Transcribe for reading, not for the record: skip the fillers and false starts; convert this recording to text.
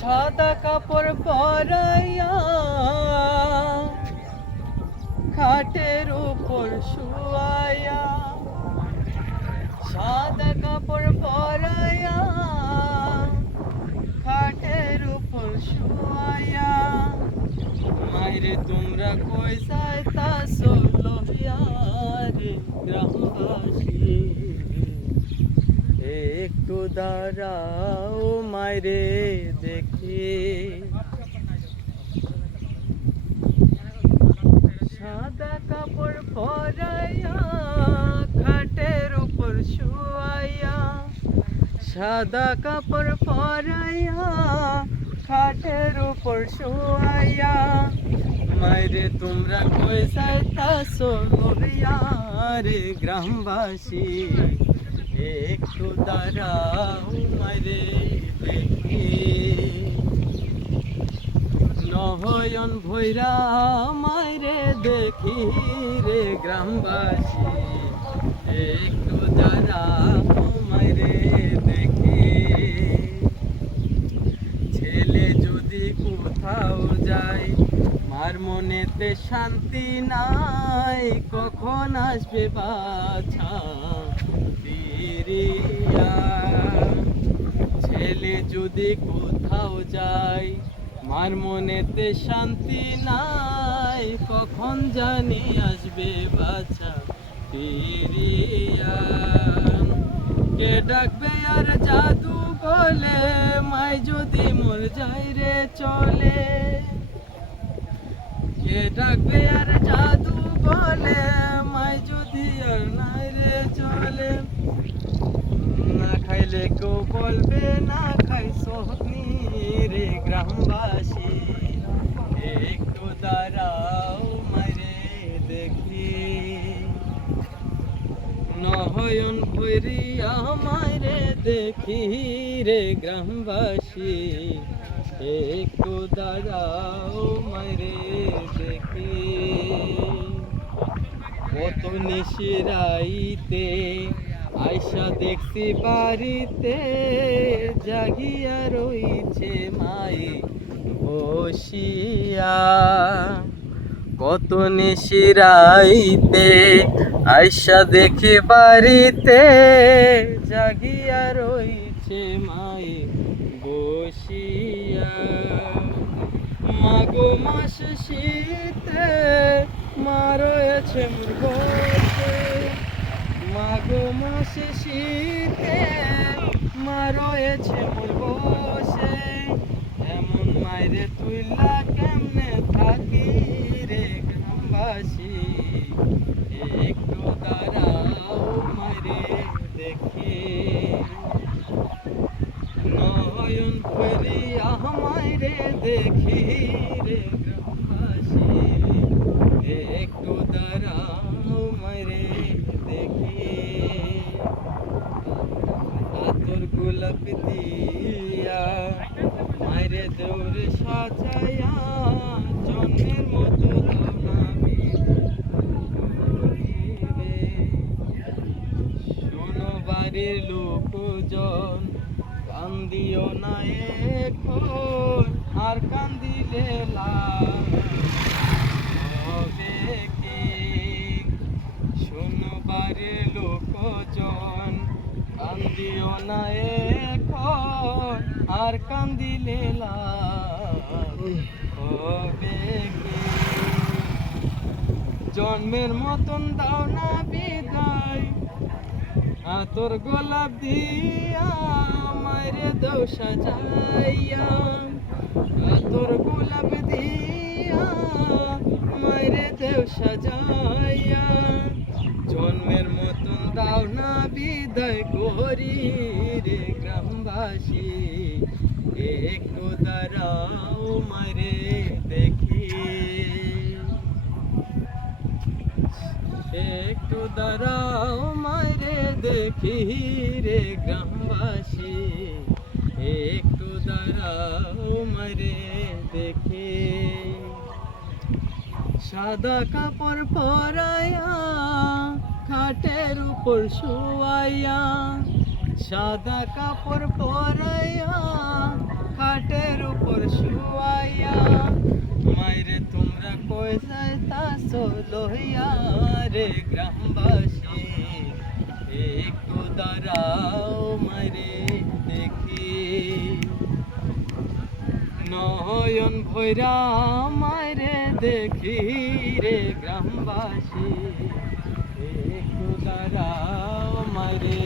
সাদা কাপড় পরাইয়া খাটের উপর শুয়াইয়া, সাদা কাপড় পরাইয়া খাটের উপর শুয়াইয়া, মাইরে তোমরা কই যাইতাছো লইয়া রে গ্রামবাসী, একটু দাঁড়াও মাইরে দেখি। সাদা কাপড় পরাইয়া খাটের উপর শুয়াইয়া, সাদা কাপড় পরাইয়া খাটের উপর শুয়াইয়া, মাইরে তোমরা কই যাইতাছো লইয়া রে গ্রামবাসী, একটু দাঁড়াও মাইরে দেখি। নয়ন ভৈরা মাইরে দেখি রে গ্রামবাসী, একটু দাঁড়াও মাইরে দেখি। ছেলে যদি কোথাও যায় মার মনেতে শান্তি নাই, কখন আসবে বাছা ফিরিয়া। ছেলে যদি কোথাও যায় মার মনেতে শান্তি নাই, কখন জানি আসবে বাছা ফিরিয়া। কে ডাকবে আর জাদু বলে মাই যদি মোর যাই রে চলে, কে ডাকবে আর জাদু বলে মাই যদি আর নাই রে চলে। না খাইলে কেউ বলবে না খাই সোহনি রে গ্রামবাসী, একটু দাঁড়াও মাইরে দেখি। নয়ন ভরিয়া মাইরে দেখি রে গ্রামবাসী, একটু দাঁড়াও মাইরে দেখি। কত নিশিরাইতে আয়সা দেখছি বাড়িতে, জাগিয়া রইছে মাই বসিয়া। কত নিশিরাইতে আয়সা দেখি বাড়িতে, জাগিয়া রইছে মাই বসিয়া। মাগো মাস শীতে মা রয়েছে মোর বসে, মাগো মাস শীতে মা রয়েছে মোর বসে। এমন মাইরে তুইলা কেমনে থাকি রে গ্রামবাসী, একটু দাঁড়াও মাইরে দেখি। নয়ন ভরিয়া মাইরে দেখি রে গ্রামবাসী, একটু দাঁড়াও মাইরে দেখি। আতর গোলাপ দিয়া মাইরে দৌড়ে সাজাইয়া, জন্মের মতো শোনো বাড়ির লোকজন কান্দিও না এখন, আর কান্দিলে লাভ হবে কি। শোনো বাড়ির লোকজন কান্দিও না এখন, আর কান্দিলে লাভ হবে কি। জন্মের মতন দাও না বিদায়, তোর গোলাপ দিয়া মাইরে দাও সাজাইয়া, তোর গোলাপ দিয়া মাইরে দেও সাজাইয়া। জন্মের মতন দাও না বিদায় করি রে গ্রামবাসী, একটু দাঁড়াও মাইরে দেখি। একটু দাঁড়াও মাইরে দেখি রে গ্রামবাসী, একটু দাঁড়াও মাইরে দেখি। সাদা কাপড় পরাইয়া খাটের উপর শুয়াইয়া, সাদা কাপড় পরাইয়া খাটের উপর শুয়াইয়া মাইরে তোমরা কই যাইতাছো লইয়া রে গ্রামবাসী একটু দাঁড়াও মাইরে দেখি নয়ন ভৈরা মাইরে দেখি রে গ্রামবাসী একটু দাঁড়াও মাইরে